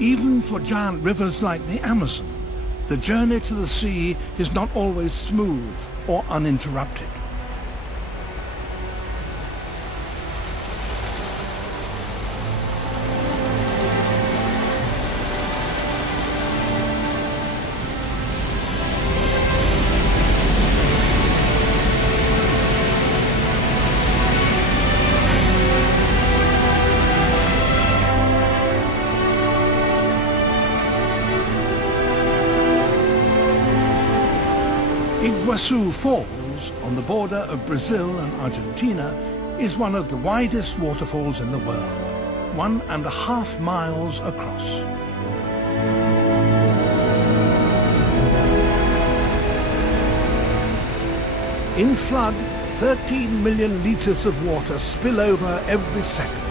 Even for giant rivers like the Amazon, the journey to the sea is not always smooth or uninterrupted. Iguazu Falls, on the border of Brazil and Argentina, is one of the widest waterfalls in the world, 1.5 miles across. In flood, 13 million litres of water spill over every second.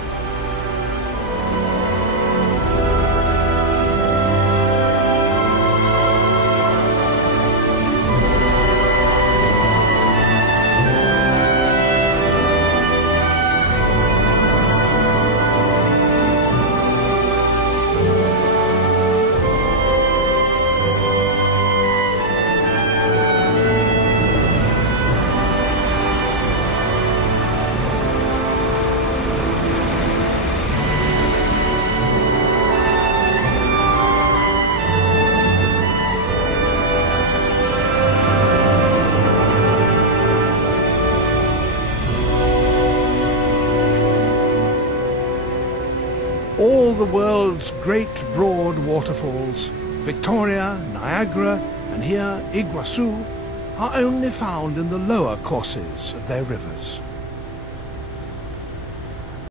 All the world's great broad waterfalls, Victoria, Niagara, and here Iguazu, are only found in the lower courses of their rivers.